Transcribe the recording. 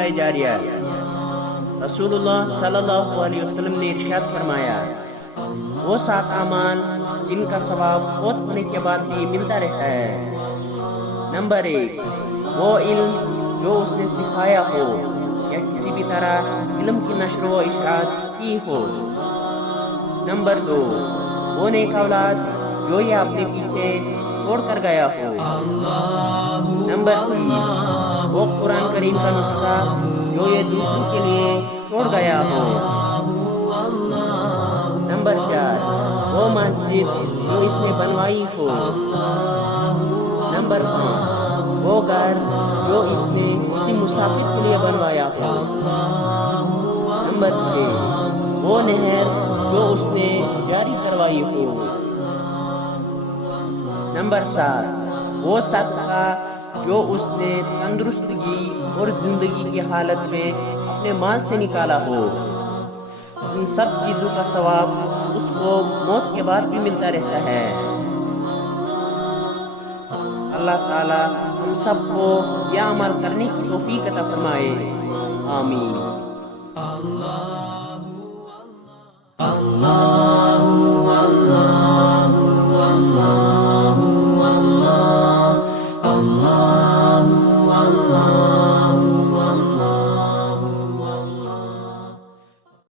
صدقہ جاریہ۔ رسول اللہ صلی اللہ علیہ وسلم نے ارشاد فرمایا، وہ 7 اعمال جن کا ثواب فوت ہونے کے بعد بھی ملتا رہتا ہے۔ نمبر 1، وہ علم جو اس نے سکھایا ہو یا کسی بھی طرح علم کی نشر و اشاعت کی ہو۔ نمبر 2، وہ نیک اولاد جو یہ اپنے پیچھے چھوڑ کر گیا ہو۔ نمبر 3، وہ قرآن کریم کا نسخہ جو یہ دوسروں کے لیے چھوڑ گیا ہو۔ نمبر 4، وہ مسجد جو اس نے بنوائی ہو۔ نمبر 5، وہ گھر جو اس نے کسی مسافر کے لیے بنوایا ہو۔ نمبر 6، وہ نہر جو اس نے جاری کروائی ہو۔ نمبر 7، وہ صدقہ جو اس نے تندرستگی اور زندگی کی حالت میں اپنے مال سے نکالا ہو۔ ان سب چیزوں کا ثواب اس کو موت کے بعد بھی ملتا رہتا ہے۔ اللہ تعالی ہم سب کو یہ عمل کرنے کی توفیق عطا فرمائے، آمین۔ اللہ